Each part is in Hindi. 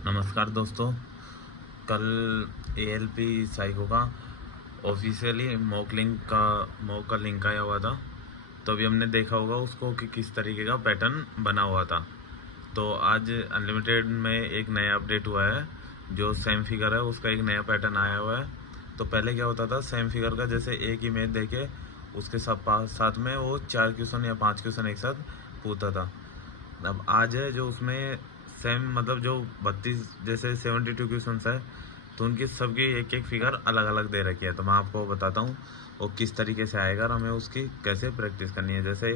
नमस्कार दोस्तों। कल एएलपी साइको का ऑफिशियली मॉक का लिंक आया हुआ था। तो अभी हमने देखा होगा उसको कि किस तरीके का पैटर्न बना हुआ था। तो आज अनलिमिटेड में एक नया अपडेट हुआ है। जो सेम फिगर है उसका एक नया पैटर्न आया हुआ है। तो पहले क्या होता था, सेम फिगर का जैसे एक इमेज देके उसके साथ में वो 4 क्वेश्चन या 5 क्वेश्चन एक साथ पूछता था। अब आज है जो उसमें सेम मतलब जो 32 जैसे 72 क्वेश्चन है, तो उनकी सबकी एक एक फिगर अलग अलग दे रखी है। तो मैं आपको बताता हूँ वो किस तरीके से आएगा और हमें उसकी कैसे प्रैक्टिस करनी है। जैसे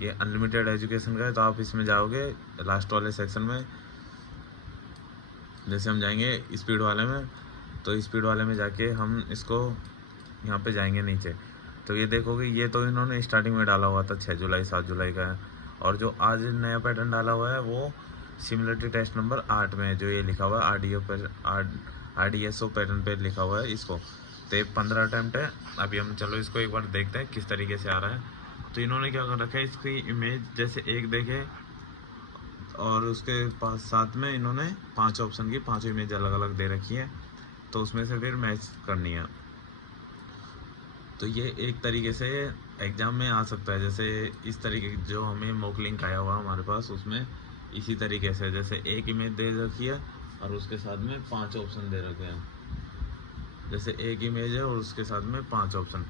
ये अनलिमिटेड एजुकेशन का है, तो आप इसमें जाओगे लास्ट वाले सेक्शन में। जैसे हम जाएंगे स्पीड वाले में, तो स्पीड वाले में जाके हम इसको यहाँ पे जाएंगे नीचे, तो ये देखोगे ये तो इन्होंने स्टार्टिंग में डाला हुआ था 6 जुलाई 7 जुलाई का है। और जो आज नया पैटर्न डाला हुआ है वो सिमिलरिटी टेस्ट नंबर 8 में है, जो ये लिखा हुआ है RDSO पैटर्न पे लिखा हुआ है इसको। तो ये 15 अटैम्प्ट है। अभी हम चलो इसको एक बार देखते हैं किस तरीके से आ रहा है। तो इन्होंने क्या कर रखा है, इसकी इमेज जैसे एक देखे और उसके पास साथ में इन्होंने 5 ऑप्शन की 5 इमेज अलग अलग दे रखी है। तो उसमें से फिर मैच करनी है। तो ये एक तरीके से एग्ज़ाम में आ सकता है। जैसे इस तरीके जो हमें मॉक लिंक आया हुआ हमारे पास, उसमें इसी तरीके से जैसे एक इमेज दे रखी है और उसके साथ में 5 ऑप्शन दे रखे हैं। जैसे एक इमेज है और उसके साथ में 5 ऑप्शन,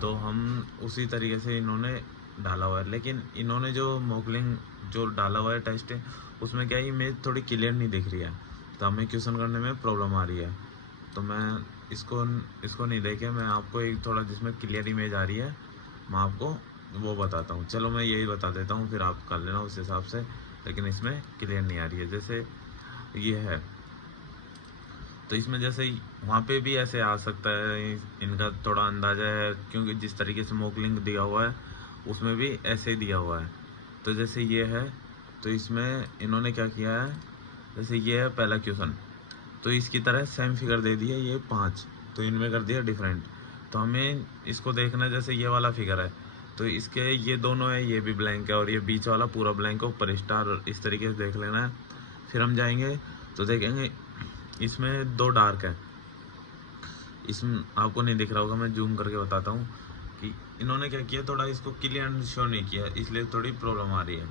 तो हम उसी तरीके से इन्होंने डाला हुआ है। लेकिन इन्होंने जो मॉक लिंक जो डाला हुआ है टेस्ट है, उसमें क्या है, इमेज थोड़ी क्लियर नहीं दिख रही है, तो हमें क्वेश्चन करने में प्रॉब्लम आ रही है। तो मैं इसको इसको नहीं देखे, मैं आपको एक थोड़ा जिसमें क्लियर इमेज आ रही है मैं आपको वो बताता हूँ। चलो मैं यही बता देता हूँ, फिर आप कर लेना उस हिसाब से। लेकिन इसमें क्लियर नहीं आ रही है। जैसे ये है, तो इसमें जैसे वहाँ पे भी ऐसे आ सकता है, इनका थोड़ा अंदाज़ा है क्योंकि जिस तरीके से मॉक लिंक दिया हुआ है उसमें भी ऐसे ही दिया हुआ है। तो जैसे ये है, तो इसमें इन्होंने क्या किया है, जैसे ये है पहला क्वेश्चन, तो इसकी तरह सेम फिगर दे दिया ये 5, तो इनमें कर दिया डिफरेंट। तो हमें इसको देखना, जैसे ये वाला फिगर है तो इसके ये दोनों है, ये भी ब्लैंक है और ये बीच वाला पूरा ब्लैंक है, ऊपर स्टार, इस तरीके से देख लेना है। फिर हम जाएंगे तो देखेंगे इसमें 2 डार्क है। इसमें आपको नहीं दिख रहा होगा, मैं जूम करके बताता हूँ कि इन्होंने क्या किया, थोड़ा इसको क्लियर शो नहीं किया, इसलिए थोड़ी प्रॉब्लम आ रही है।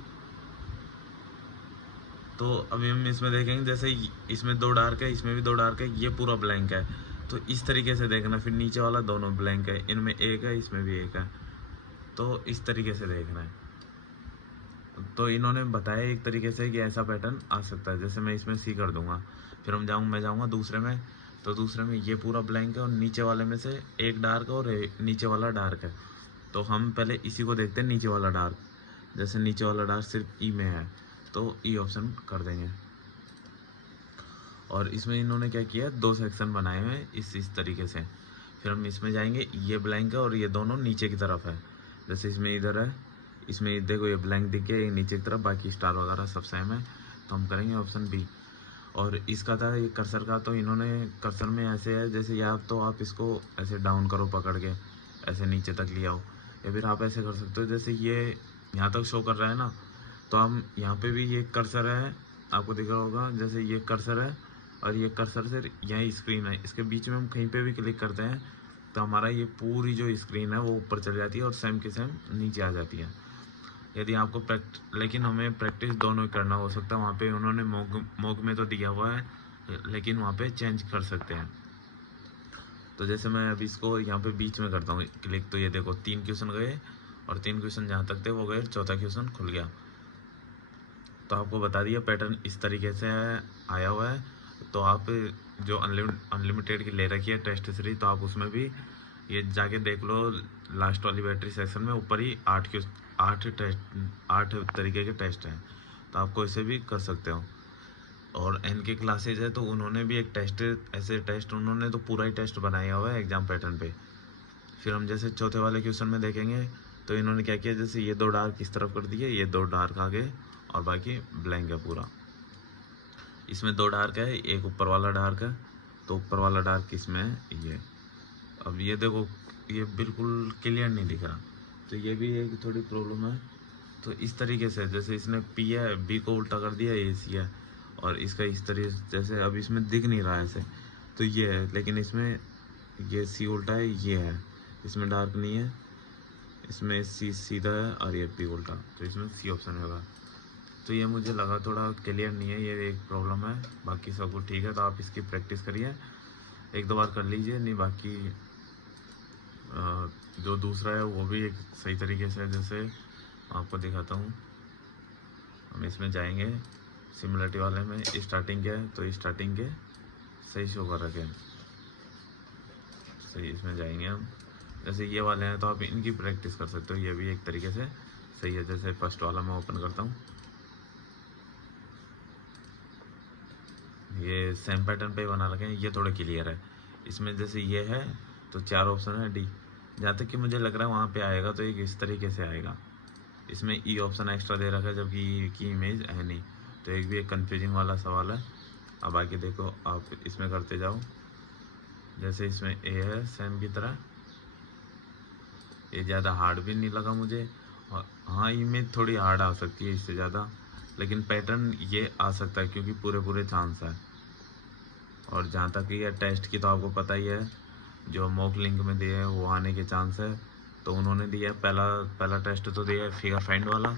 तो अभी हम इसमें देखेंगे जैसे इसमें 2 डार्क है, इसमें भी 2 डार्क है, ये पूरा ब्लैंक है। तो इस तरीके से देखना, फिर नीचे वाला दोनों ब्लैंक है, इनमें एक है इसमें भी एक है, तो इस तरीके से देखना है। तो इन्होंने बताया एक तरीके से कि ऐसा पैटर्न आ सकता है। जैसे मैं इसमें सी कर दूंगा, फिर मैं जाऊंगा दूसरे में, तो दूसरे में ये पूरा ब्लैंक है और नीचे वाले में से एक डार्क और नीचे वाला डार्क है। तो हम पहले इसी को देखते हैं, नीचे वाला डार्क। जैसे नीचे वाला डार्क सिर्फ ई में है, तो ई ऑप्शन कर देंगे। और इसमें इन्होंने क्या किया, 2 सेक्शन बनाए हुए हैं इस तरीके से। फिर हम इसमें जाएंगे, ये ब्लैंक है और ये दोनों नीचे की तरफ है। जैसे इसमें इधर है, इसमें देखो ये ब्लैंक दिख गया, ये नीचे की तरफ, बाकी स्टार वगैरह सब सेम है। तो हम करेंगे ऑप्शन बी। और इसका था ये कर्सर का, तो इन्होंने कर्सर में ऐसे है, जैसे या तो आप इसको ऐसे डाउन करो पकड़ के, ऐसे नीचे तक ले आओ, या फिर आप ऐसे कर सकते हो। जैसे ये यहाँ तक शो कर रहा है ना, तो हम यहाँ पे भी ये कर्सर है, आपको दिख रहा होगा, जैसे ये कर्सर है और ये कर्सर से यही स्क्रीन है, इसके बीच में हम कहीं पे भी क्लिक करते हैं तो हमारा ये पूरी जो स्क्रीन है वो ऊपर चल जाती है और सेम के सेम नीचे आ जाती है। यदि आपको लेकिन हमें प्रैक्टिस दोनों ही करना हो सकता है। वहाँ पे उन्होंने मॉक में तो दिया हुआ है, लेकिन वहाँ पे चेंज कर सकते हैं। तो जैसे मैं अभी इसको यहाँ पे बीच में करता हूँ क्लिक, तो ये देखो 3 क्वेश्चन गए और 3 क्वेश्चन जहाँ तक थे वो गए, चौथा क्वेश्चन खुल गया। तो आपको बता दिया पैटर्न इस तरीके से आया हुआ है। तो आप जो अनलिमिटेड की ले रखी है टेस्ट सीरीज, तो आप उसमें भी ये जाके देख लो, लास्ट वाली बैटरी सेक्शन में ऊपर ही 8 तरीके के टेस्ट हैं, तो आपको इसे भी कर सकते हो। और एन के क्लासेज है, तो उन्होंने भी एक टेस्ट, ऐसे टेस्ट उन्होंने तो पूरा ही टेस्ट बनाया हुआ है एग्जाम पैटर्न पे। फिर हम जैसे चौथे वाले क्वेश्चन में देखेंगे, तो इन्होंने क्या किया, जैसे ये 2 डार्क इस तरफ कर दिए, ये 2 डार्क आगे और बाकी ब्लैंक है पूरा। इसमें 2 डार्क है, एक ऊपर वाला डार्क है, तो ऊपर वाला डार्क इसमें है ये। अब ये देखो ये बिल्कुल क्लियर नहीं दिख रहा, तो ये भी एक थोड़ी प्रॉब्लम है। तो इस तरीके से जैसे इसने पी है, बी को उल्टा कर दिया, ये सी है, और इसका इस तरीके जैसे अब इसमें दिख नहीं रहा है ऐसे, तो ये है, लेकिन इसमें ये सी उल्टा है, ये है, इसमें डार्क नहीं है, इसमें सी सीधा है और ये बी उल्टा, तो इसमें सी ऑप्शन होगा। तो ये मुझे लगा थोड़ा क्लियर नहीं है, ये एक प्रॉब्लम है, बाकी सब कुछ ठीक है। तो आप इसकी प्रैक्टिस करिए, एक दो बार कर लीजिए, नहीं बाकी जो दूसरा है वो भी एक सही तरीके से है। जैसे आपको दिखाता हूँ, हम इसमें जाएंगे सिमिलरिटी वाले में, स्टार्टिंग क्या है तो स्टार्टिंग के सही शो कर रखे हैं, सही इसमें जाएंगे हम। जैसे ये वाले हैं तो आप इनकी प्रैक्टिस कर सकते हो, ये भी एक तरीके से सही है। जैसे फर्स्ट वाला मैं ओपन करता हूँ, ये सेम पैटर्न पे बना रखे हैं, ये थोड़ा क्लियर है। इसमें जैसे ये है तो 4 ऑप्शन है डी, जहाँ तक कि मुझे लग रहा है वहाँ पे आएगा तो एक इस तरीके से आएगा। इसमें ई ऑप्शन एक्स्ट्रा दे रखा है, जबकि ई की इमेज है नहीं, तो एक भी एक कन्फ्यूजिंग वाला सवाल है। अब आगे देखो, आप इसमें करते जाओ। जैसे इसमें ए है सेम की तरह, ये ज़्यादा हार्ड भी नहीं लगा मुझे, और हाँ इमेज थोड़ी हार्ड आ सकती है इससे ज़्यादा, लेकिन पैटर्न ये आ सकता है क्योंकि पूरे पूरे चांस है। और जहाँ तक ये टेस्ट की तो आपको पता ही है, जो मॉक लिंक में दिए है वो आने के चांस है। तो उन्होंने दिया है पहला टेस्ट तो दिया है फिगर फाइंड वाला,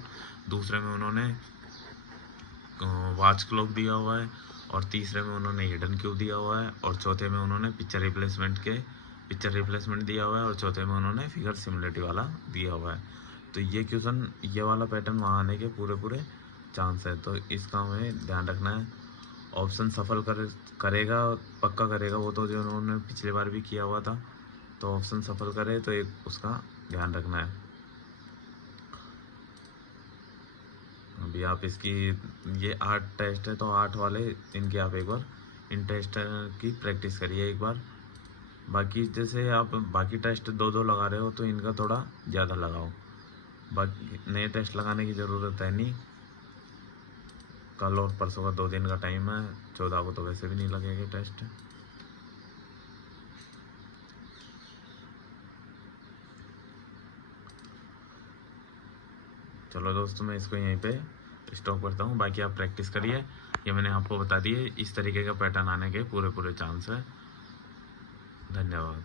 दूसरे में उन्होंने वॉच क्लॉक दिया हुआ है, और तीसरे में उन्होंने हिडन क्यूब दिया हुआ है, और चौथे में उन्होंने पिक्चर रिप्लेसमेंट दिया हुआ है, और चौथे में उन्होंने फिगर सिमिलरिटी वाला दिया हुआ है। तो ये क्वेश्चन, ये वाला पैटर्न वहाँ आने के पूरे पूरे चांस है, तो इसका हमें ध्यान रखना है। ऑप्शन सफल करेगा, पक्का करेगा वो, तो जो उन्होंने पिछली बार भी किया हुआ था, तो ऑप्शन सफल करे तो एक उसका ध्यान रखना है। अभी आप इसकी, ये 8 टेस्ट है तो 8 वाले इनके आप एक बार इन टेस्ट की प्रैक्टिस करिए एक बार। बाकी जैसे आप बाकी टेस्ट 2-2 लगा रहे हो तो इनका थोड़ा ज़्यादा लगाओ, बाकी नए टेस्ट लगाने की ज़रूरत है नहीं। कल और परसों का 2 दिन का टाइम है, 14 को तो वैसे भी नहीं लगेगा टेस्ट। चलो दोस्तों, मैं इसको यहीं पे स्टॉप करता हूँ, बाकी आप प्रैक्टिस करिए। ये मैंने आपको बता दिए, इस तरीके का पैटर्न आने के पूरे पूरे चांस है। धन्यवाद।